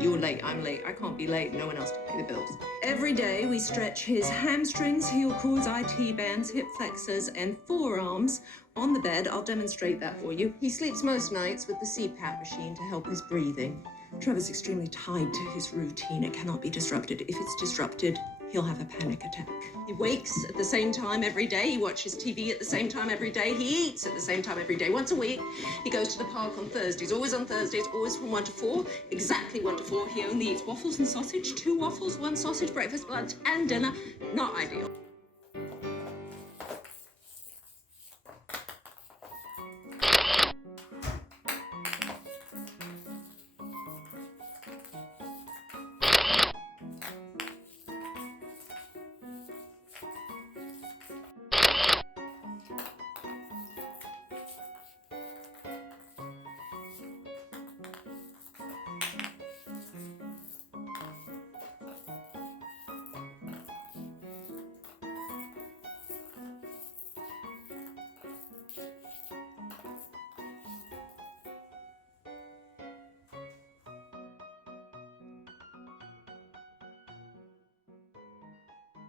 You're late, I'm late, I can't be late, no one else to pay the bills. Every day we stretch his hamstrings, heel cords, IT bands, hip flexors, and forearms on the bed. I'll demonstrate that for you. He sleeps most nights with the CPAP machine to help his breathing. Trevor's extremely tied to his routine. It cannot be disrupted. If it's disrupted, he'll have a panic attack. He wakes at the same time every day. He watches TV at the same time every day. He eats at the same time every day. Once a week, he goes to the park on Thursdays. Always on Thursdays, always from 1 to 4. Exactly 1 to 4. He only eats waffles and sausage. 2 waffles, 1 sausage, breakfast, lunch, and dinner. Not ideal.